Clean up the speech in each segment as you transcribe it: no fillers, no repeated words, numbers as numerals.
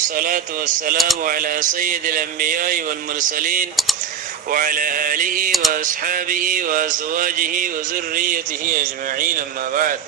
والصلاة والسلام على سيد الأنبياء والمرسلين وعلى آله وأصحابه وأزواجه وذريته أجمعين أما بعد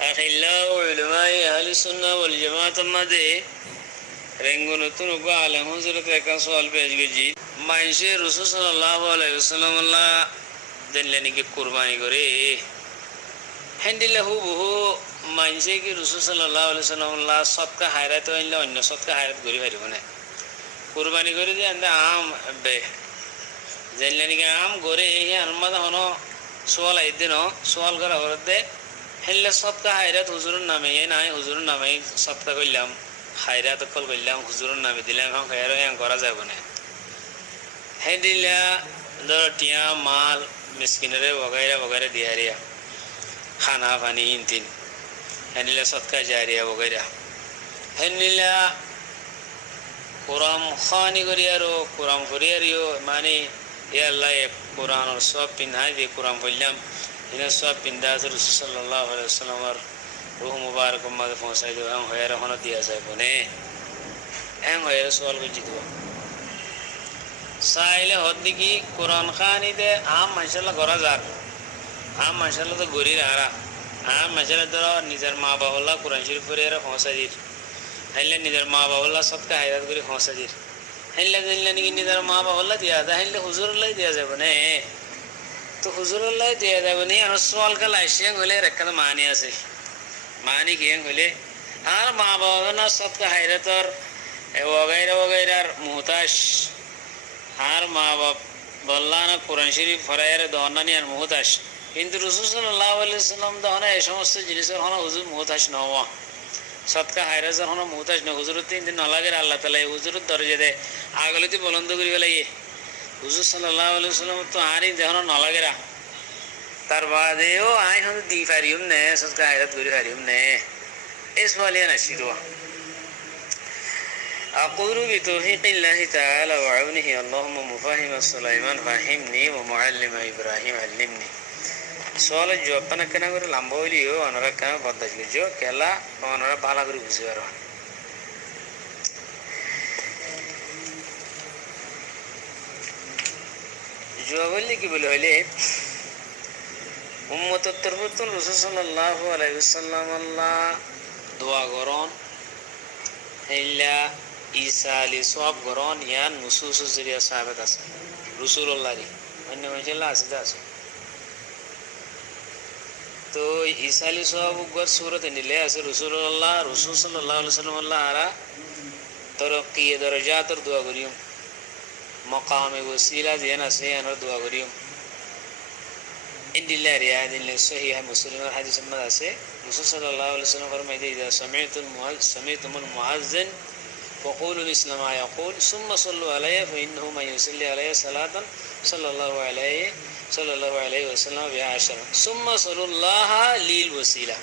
أخلاء علماء أهل السنة والجماعة المدى رنگونتون کو عالم حضرت کا سوال پیش گئی مانشے رسول صلی اللہ علیہ وسلم اللہ دلنی کی قربانی کرے ہندلہ বহু মানছে কি রাসূল সাল্লাল্লাহু আলাইহি ওয়াসাল্লাম আল্লাহ সদকা হায়রাত হইলে অন্য সদকা হায়রাত করি পারিব না কুরবানি করে যে আন্দা আম বে জেনলেনি কি আম গরে এই আলমাদা হনো সোয়াল আইদিন সোয়াল করা হরতে হেলে সদকা হায়রাত হুজুরের নামে এ নাই হুজুরের নামে সদকা কইলাম হায়রাত কল কইলাম হুজুরের নামে দিলাম এখন খায়রা এন করা যাবে না হেদিলা দরটিয়া মাল মিসকিনরে वगैरह वगैरह দিয়ারিয়া खाना पानी इन तीन हनीला सदका जारिया वगैरह हनीला कुरान खानी करियारो कुरान करियारियो माने ये अल्लाह ये कुरान और सब पिन्हाई दे कुरान पढ़लाम इन्हें सब पिंदा से रसूल सल्लल्लाहु अलैहि वसल्लम और रूह मुबारक मद पहुँचाई दो हम होयर होना दिया जाए बने हम होयर सवाल को जीतो साइले होती की कुरान खानी दे आम माशाल्लाह गरा जार आम माशाल्लाह तो गोरी रहा आम माशाल्लाह तो निजर माँ बाबुल्ला कुरान शरीफ पढ़े रहा पहुँचा दीर हल्ले निजर माँ बाबुल्ला सबका हैरत करी पहुँचा दीर हल्ले दिल्ली नहीं निजर माँ बाबुल्ला दिया था हल्ले हुजूरुल्लाह दिया जाए बने तो हुजूरुल्लाह दिया जाए बने अनुस्वाल का लाशियाँ गोले रखता मानिया से मानी किया गोले हर माँ बाबू ना सबका हैरत और वगैरह वगैरह मुहताज हर माँ बाप बल्ला ना कुरान शरीफ पढ़े रहे दोनों नहीं मुहताज কিন্তু রাসূল সাল্লাল্লাহু আলাইহি ওয়াসাল্লাম তো হনা এই সমস্ত জিনিসের হনা হুজুর মুহতাজ না হওয়া সদকা হায়রাজের হনা মুহতাজ না হুজুর তিন দিন নালাগে আল্লাহ তাআলা এই হুজুরের দরজা দে আগলতি বলন্দ করি গলাই হুজুর সাল্লাল্লাহু আলাইহি ওয়াসাল্লাম তো আরি দেহনা নালাগে রা তার বাদেও আই হন দি পারিম নে সদকা হায়রাত করি পারিম নে ইস ওয়ালিয়া নাশিদু أقول بتوفيق الله تعالى وعونه اللهم مفهم سليمان فهمني ومعلم إبراهيم علمني سوال جواب پنا کنا گره لامبولی ہو انورا کنا بندج گجو کلا انورا بالا گری بزیارو جوابلی کی بلو ہلی امت التربتن رسول صلی اللہ علیہ وسلم اللہ دعا گرون ہلا عیسیٰ علیہ صحاب گرون یا نصوص ذریعہ ثابت آسا رسول اللہ دی انہی منشاء اللہ آسیدہ آسا तो ईसा अली साहब उगर सूरत निले ऐसे रसूल सल्लल्लाहु अलैहि वसल्लम अल्लाह आरा तरक्की दर्जात और दुआ करियो मकाम वसीला देना से अनर दुआ करियो इन दिल्ला रियाद इन सही है मुस्लिम और हदीस में ऐसे रसूल सल्लल्लाहु अलैहि वसल्लम फरमाते इذا سمعتم المؤذن فقولوا مثل ما يقول ثم صلوا عليه فإنه من يصلي عليه صلاة صلى الله عليه وسلم بعشر ثم صلوا الله للوسيلة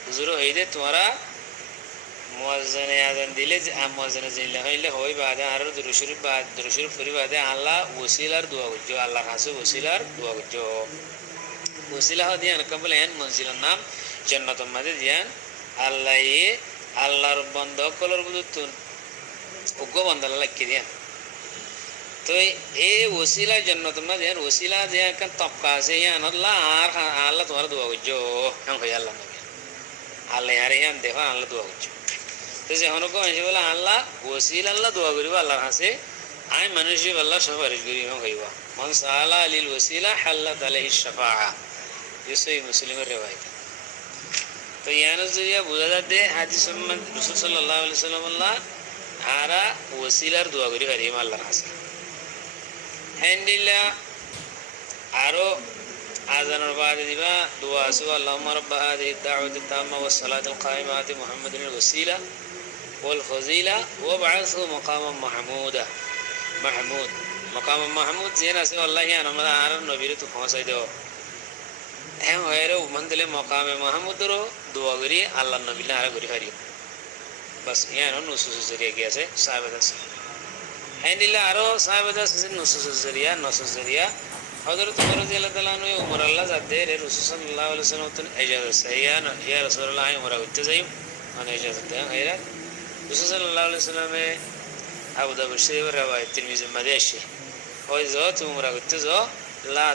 हुजूर होइदे तुम्हारा मुअज्जिन आज़ान दिले मुअज्जिन जिल्ला होइले होई बादे हर दुरुशरीफ फरी बादे अल्लाह वसीलार दुआ जो अल्लाह खासे वसीलार दुआ जो वसीला हो दिया कबल है मंजिल नाम जन्नत मदे दिया अल्लाह ये अल्लाह बंदो कलर बुदुतुन उगो बंदला लक्की दिया तो ये वसीला जन्नत में दें वसीला दिया कर तबका से यहाँ अल्लाह तुम्हारा दुआ कुछ हम कोई अल्लाह यार यहाँ देखो अल्लाह दुआ कुछ तो जे हम लोग ऐसे बोला अल्लाह वसीला अल्लाह दुआ करी अल्लाह कहाँ से आए मनुष्य अल्लाह सफारिश करी हम कही मन साला अलील वसीला हल्लत अलैहि शफाआ ये सही मुस्लिम रिवायत तो यहाँ नजरिया बुझा जाते हदीस में रसूल सल्लल्लाहु अलैहि वसल्लम अल्लाह आरा वसीलार दुआ करी हरीम अल्लाह कहाँ से हंडिला आरो आज़ान और बाद दिवा दुआ सुवा अल्लाहुम्म रब्ब हादिहि दावत ताम्मा व सलात क़ाइमा आति मुहम्मदिन वसीला वल फज़ीला व बअसहु मक़ामम महमूदा महमूद मक़ाम महमूद जेना से अल्लाह या नमदा आर नबी तो पहुंचाई दो हम होयरो मंदले मक़ाम महमूद रो दुआ करी अल्लाह नबी ला करी हरियो बस यहाँ नुसूस जरिया किया से साबित है हंडिला आरो साबित है नुसूस जरिया हज़रत उमर रज़ियल्लाहु ताला अन्हु उमर अल्लाह जाते रे रसूल सल्लल्लाहु अलैहि वसल्लम तो इजाज़त है या रसूल अल्लाह उमर उतजाइम अन इजाज़त है हैरा রাসূল সাল্লাল্লাহু আলাইহি সাল্লামে আবু দাউদ শরীফের রওয়ায়াত তিরমিজি মধ্যে আসে ওই যে তোমরা করতে যাও লা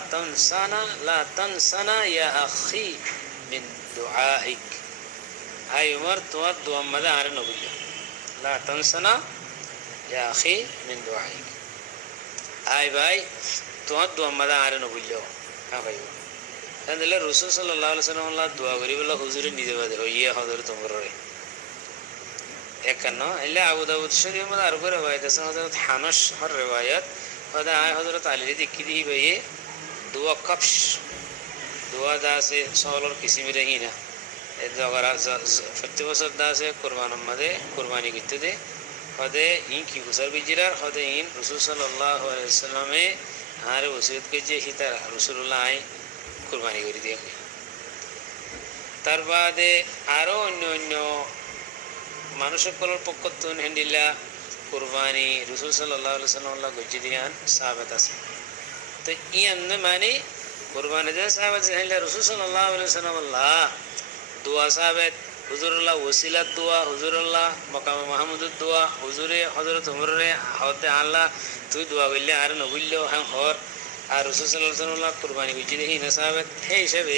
তানসানা ইয়া আখি মিন দুআইক আই উমর তোমার দোয়া মধ্যে আর নবুল্য লা তানসানা ইয়া আখি মিন দুআইক আই ভাই তোমার দোয়া মধ্যে আর নবুল্য হ্যাঁ ভাই তাহলে রাসূল সাল্লাল্লাহু আলাইহি সাল্লাম দোয়া করি বলে হুজুরে নিজে বাদে হইয়া হযরত তোমরা একান্ন এলে আবু দাউদ শরীফের মধ্যে আরো রওয়ায়াত আছে হযরত হানাস হর রওয়ায়াত হদা আয় হযরত আলী দেখি দি ভাই দোয়া কফস দোয়া দাসে সওয়ালর কিসিম রহি না এ জগরা ফতে বছর দাসে কুরবানের মধ্যে কুরবানি করতে দে হদে ইন কি গুসার বিজরার হদে ইন রাসূল সাল্লাল্লাহু আলাইহি ওয়াসাল্লামে আর ওসিয়ত করেছে হিতা রাসূলুল্লাহ আই কুরবানি করে দিয়ে তার বাদে আরো অন্য অন্য মানুষের পক্ষ থেকে হেন্ডিলা কুরবানি রাসূল সাল্লাল্লাহু আলাইহি ওয়াসাল্লাম গজি দিয়ান সাহাবাত আছে তো ইয়ান মানে কুরবানি যে সাহাবাত হেন্ডিলা রাসূল সাল্লাল্লাহু আলাইহি ওয়াসাল্লাম দোয়া সাহাবাত হুজুরুল্লাহ ওসিলাত দোয়া হুজুরুল্লাহ মাকাম মাহমুদুদ দোয়া হুজুরে হযরত ওমরে হতে আল্লাহ তুই দোয়া কইলে আর নবুল্য হ্যাঁ হর আর রাসূল সাল্লাল্লাহু আলাইহি ওয়াসাল্লাম কুরবানি গজি দিহি না সাহাবাত হে হিসাবে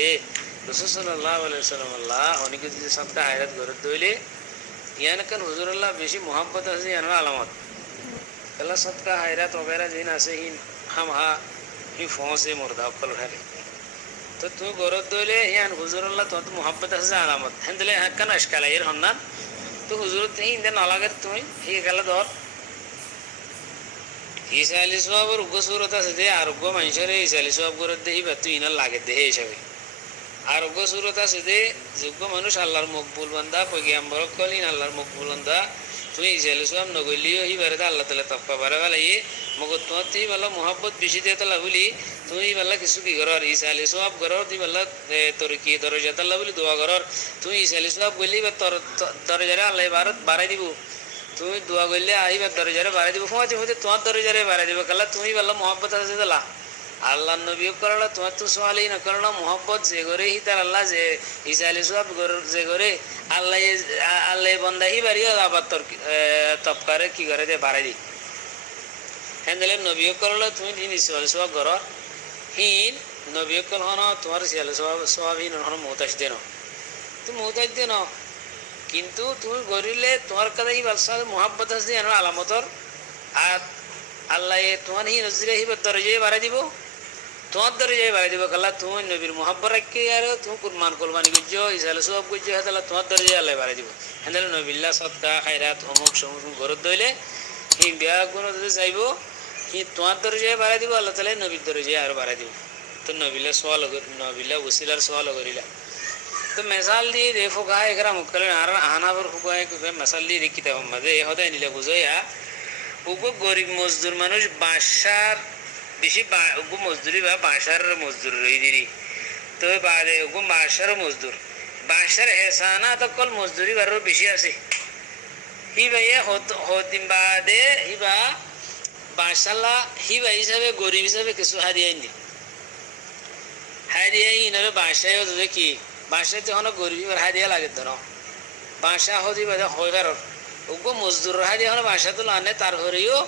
রাসূল সাল্লাল্লাহু আলাইহি ওয়াসাল্লাম অনেক যদি সবটা হায়াত করে দইলে ইয়ান কান হুজুরুল্লাহ বেশি মোহাম্মত আছে ইয়ান আলামত আল্লাহ সবকা হায়রাত वगैरह जिन আছে হিন হাম হা হি ফোঁসে মুর্দা কল হারে তো তুই গরত দইলে ইয়ান হুজুরুল্লাহ তো মোহাম্মত আছে আলামত হেন্দলে হাক্কান আশকালা এর হন্নান তো হুজুরত হিন দেন আলাগের তুই হি গেল ধর ঈসা আলাইহিস সালামের উগ্র আছে যে আরোগ্য মানুষের ঈসা আলাইহিস সালাম গরত দেহি বা তুই ইনার লাগে দেহে হিসাবে আরোগ্য সুরত আছে যে যোগ্য মানুষ আল্লাহর মকবুল বান্দা পয়গম্বর কলিন আল্লাহর মকবুল বান্দা তুই ঈসা আলাইহিস সালাম নগলিও হি বারে আল্লাহ তাআলা তফকা বারে বালাই মগত তুই বলা মোহাব্বত বেশি দে তালা বলি তুই বলা কিছু কি করর ঈসা আলাইহিস সালাম করর তুই বলা তোর কি দরজা তাআলা বলি দোয়া করর তুই ঈসা আলাইহিস সালাম বলি বা তোর দরজারে আল্লাহ ভারত বাড়াই দিব তুই দোয়া করলে আইবা দরজারে বাড়াই দিব ফোঁতে ফোঁতে তোমার দরজারে বাড়াই দিব কালা তুমি বলা মোহাব্বত আছে তালা আল্লাহ নবী করলা তোমার তো সোয়ালি না করলা মোহাম্মত যে করে হি তার আল্লাহ যে ঈসা আলাইহিস সালাম যে করে আল্লাহ আল্লাহ বান্দা হি বাড়িও আবার তোর তপকারে কি করে দে বাড়াই দি হেন্দলে নবী করলা তুমি দিন ঈসা আলাইহিস সালাম করো হিন নবী কল হন তোমার ঈসা আলাইহিস সালাম হিন হন মুহতাজ দেন তুমি মুহতাজ দেন কিন্তু তুমি গরিলে তোমার কথা হি বাদশা মোহাম্মত আছে এর আলামতর আর আল্লাহ তোমার হি নজরে হি দরজায় বাড়াই দিব তোমার দরজায় বাড়াই দিব কাল্লা তুমি নবীর মোহাব্বত রাখি আর তুমি কুরবানি করছো ঈসা আলাইহিস সালাম করছো তাহলে তোমার দরজায় আল্লাহ বাড়াই দিব হেন্দলে নবিল্লাহ সদকা খায়রাত অমুক সমুক গরত দইলে হি বিয়া গুণ যাইব হি তোমার দরজায় বাড়াই দিব আল্লাহ তাআলা নবীর দরজায় আর বাড়াই দিব তো নবিল্লাহ সওয়াল নবিল্লাহ ওসিলার সওয়াল করিলা তো মিসাল দিয়ে দেখো গা একরা মুকলে আর আনাবর হুকায় মিসাল দিয়ে দেখিতে হবে হতে নিলে বুঝাইয়া উগো গরিব মজদুর মানুষ বাসার বেশি উগো মজদুরি বা বাসার মজদুর রই দিরি তো বাদে উগো বাসার মজদুর বাসার এসানা তো কল মজদুরি বারো বেশি আছে হি ভাইয়া হতিম বাদে হিবা বাসালা হিবা হিসাবে গরিব হিসাবে কিছু হারিয়ে নি হারিয়ে ইনারে বাসায় হতে কি বাসায় তো হলো গরিব হারিয়ে লাগে ধরো বাসা হতে বাদে হয় কারণ উগো মজদুর হারিয়ে হলো বাসা তো লানে তার হরেও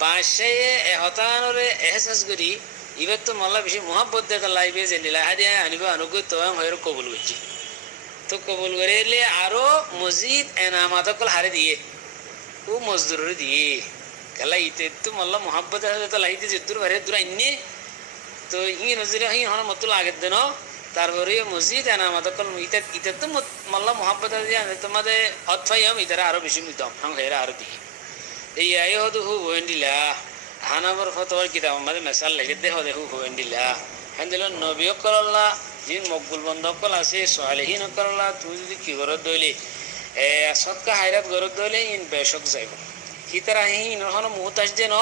বাসায় হতানরে এহসাস করি এবার তো মাল্লা বেশি মোহাব্বত দেখা লাইবে যে নীলা হারিয়ে আনিব আনুগো তো হয়ে কবুল করছি তো কবুল করে এলে আরো মসজিদ এনামাত কল হারে দিয়ে ও মজদুর দিয়ে কেলা ইতে তো মাল্লা মোহাব্বত তো লাইতে যে দূর বারে দূর আইনে তো ই নজরে হি হন মত লাগে দেন তারপরে মসজিদ এনামাত কল ইতে ইতে তো মাল্লা মোহাব্বত দিয়ে তোমাদের অথফাইম ইতারা আরো বেশি মিদম হাম হেরা আরো দিয়ে এই আই হদু হু বন্ডিলা হানাবর ফতোয়ার কিতাব আমাদের মেসাল লেগে দেহ দেখু বন্ডিলা হেন্দিল নবী করল্লা যিন মকবুল বন্ধ কল আছে সালেহিন করল্লা তুই যদি কি গরত দইলি সৎকা হায়রাত গরত দইলে ইন বেশক যাইব হি তারা হি নহন মুহতাজ দেন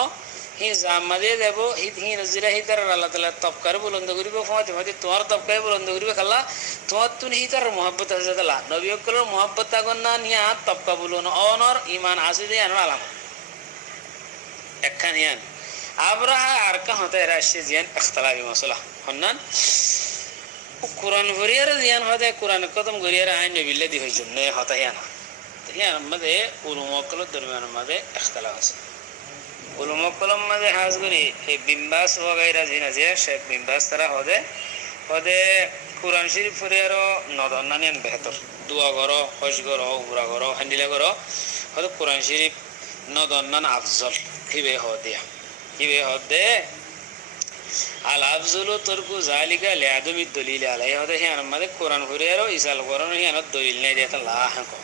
হি জামাদে দেব হি হি নজরা হি তারা আল্লাহ তাআলা তবকার বুলন্দ করিব ফতে ফতে তোমার তবকায় বুলন্দ করিব খালা তোমার তুন হি তার মোহাব্বত আছে তালা নবী করল মোহাব্বত আগন না নিয়া তবকা বুলন অনর ঈমান আছে দে আনার আলামত একখান ইয়ান আবরাহা আর কা হতে রাশে জিয়ান ইখতিলাফি মাসলা হন্নান কুরআন ভরিয়ার জিয়ান হতে কুরআন কদম গরিয়ার আইন নবিল্লা দি হইছ নে হতা ইয়ানা ইয়ার মধ্যে উলুমকলের দরমিয়ানের মধ্যে ইখতিলাফ আছে উলুমকলম মধ্যে হাজ করি এই বিম্বাস ওগাইরা জিনা যে শেখ বিম্বাস তারা হদে কোরআন শরীফ পড়ে আরো নদন্নানিয়ান বেহতর দোয়া করো হজ করো উমরা করো হান্ডিলা করো হয়তো কোরআন শরীফ নদন্নান আফজল হিবে হদে আল আফজলু তরকু জালিকা লিআদমি দলিল আলাই হদে হিয়ান মধ্যে কোরআন পড়ে আরো ইসাল করো হিয়ান দলিল নাই দেতা লাহ কো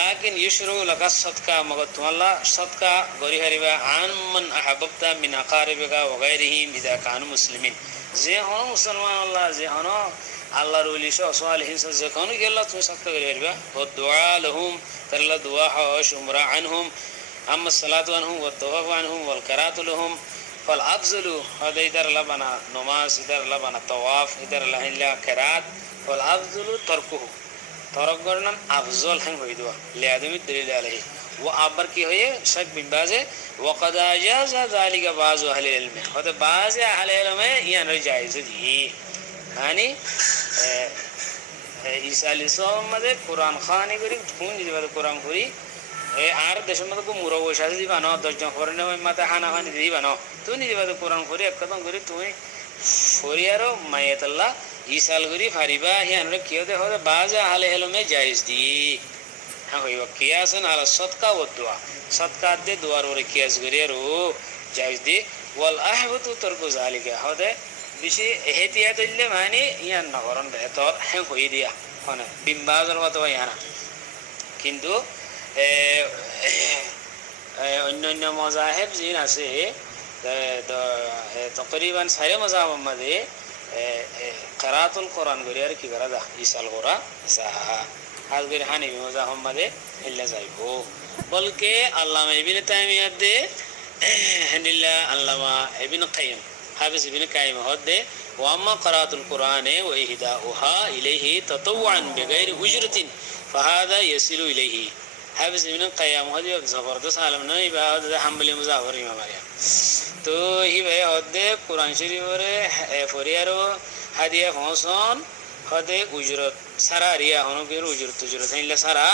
লাকিন ইউশরু লাকা সদকা মগর তোমাল্লা সদকা গরি হারিবা আন মান আহাববতা মিন আকারিবিকা ওয়া গায়রিহিম ইযা কানু মুসলিমিন যে হন মুসলমান আল্লাহ যে হন আল্লাহর ওলি সালিহিন যে কোন গেল্লা তুমি সদকা গরি হারিবা ওয়া দুআ লাহুম তাল্লা দুআ হাওশ উমরা আনহুম আম্মা সালাতু আনহুম ওয়া তাওয়াফ আনহুম ওয়াল কিরাতু লাহুম ফাল আফজলু হদা ইদার লাবানা নামাজ ইদার লাবানা তাওয়াফ ইদার লাহিল্লা কিরাত ফাল আফজলু তরকুহু তরক গণন আফজল হ্যাং হয়ে দেওয়া লিআদমি দলিল আলাইহি ও আবার কি হয়ে শেখ বিবাজে ওয়াকাদ আজাজা যালিকা বাযু আহলি ইলম হতে বাযে আহলি ইলমে ইয়ান জায়েজ দি মানে ঈসা আলাইহিস সালাম মধ্যে কোরআন খানি করি কোন দিবাদ কোরআন করি আর দেশের মধ্যে কো মুরা বসা দিবা না 10 জন ফরেনে মাথা হানা খানি দিবা না তুই দিবাদ কোরআন করি একদম করি তুই ফরিয়ারো মায়াতাল্লাহ ইসাল করি ফারিবা হিয়ানরে কিও দে হরে বাজা আহলে ইলমে জায়েজ দি হ্যাঁ হইবা কিয়াসন আলা সদকা ও দুআ সদকা দে দুয়ার ওরে কিয়াস করি আর জায়েজ দি ওয়াল আহবতু তরকু জালিকা হদে বেশি এহতিয়াত হইলে মানে ইয়ান নগরন বেহতর হ্যাঁ হই দিয়া মানে বিম্বাজের মতো ইয়ানা কিন্তু অন্যান্য মাযাহিব জিন আছে তকরিবান সাইরে মাযাহিব মধ্যে কিরাতুল কোরআন করি আর কি করা দা ইসাল করা সাহা হাজ করে হানিফি মাযাহিব মধ্যে ইল্লা যাইবো বলকে আল্লামা ইবনে তাইমিয়া দে হানিল্লা আল্লামা ইবনে কাইয়িম হাফিজ ইবনে কাইয়িম হদে ওয়া আম্মা কিরাতুল কোরআনে ওয়া ইহদাউহা ইলাইহি তাতাওয়ান বিগাইরি উজরাতিন ফাহাদা ইয়াসিলু ইলাইহি হাফিজ ইবনে কাইয়িম হদে জবরদস্ত আলম নয় বা হাম্বলি মুজাহির ইমাম আরিয়া তো হি ভাই হদে কোরআন শরীফরে ফরিয়ারো হাদিয়া ফসন হদে উজরত সারা রিয়া হনবির উজরত ইল্লা সারা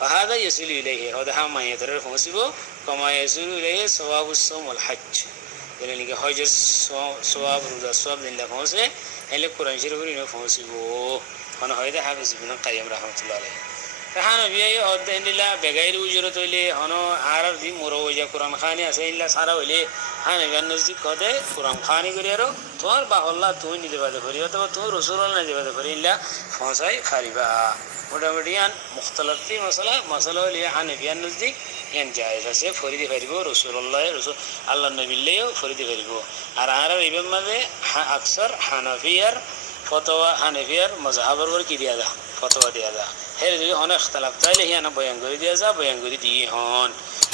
ফাহাদা ইয়াসিলু ইলাইহি হদে হামায়াতর ফসিবো কামা ইয়াসিলু ইলাইহি সওয়াবুস সাওম ওয়াল হজ এলে কি হজের সওয়াব রোজা সওয়াব দিলা ফসে এলে কোরআন শরীফরে ফসিবো হন হয়দে হাফিজ ইবনে কাইয়িম রাহমাতুল্লাহ আলাইহি হানো বিয়ে হদে ইল্লা বেগাইর উজরত হইলে হনো আর দি মুরো ওজা কোরআন খানি আছে ইল্লা সারা হইলে হানিফার নজদিক হদে কোরআন খানি করি আর তোমার বাহল্লা তুমি নিতে বাদে করি অথবা তুমি রসুল্লাহ নিতে বাদে করি ইল্লা ফসাই ফারিবা মোটামুটি ইয়ান মুখতলাফি মশলা হইলে হানিফিয়ার নজদিক ইয়ান জায়েজ আছে ফরিদি ফারিব রসুল্লাহ আল্লাহ নবিল্লেও ফরিদি ফারিব আর ইবের মাঝে আকসর হানাফিয়ার ফতোয়া হানিফিয়ার মজাহাবর করে কি দিয়া যা ফতোয়া দিয়া যা হের যদি অনেক ইখতিলাফ তাইলে হিয়ানা বয়ান করে দিয়া যা বয়ান করে দিয়ে হন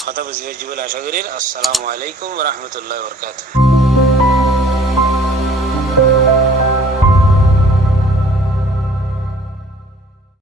কথা বুঝিয়ে জীবন আশা করি আসসালামু আলাইকুম ওয়া রাহমাতুল্লাহি ওয়া বারাকাতুহু।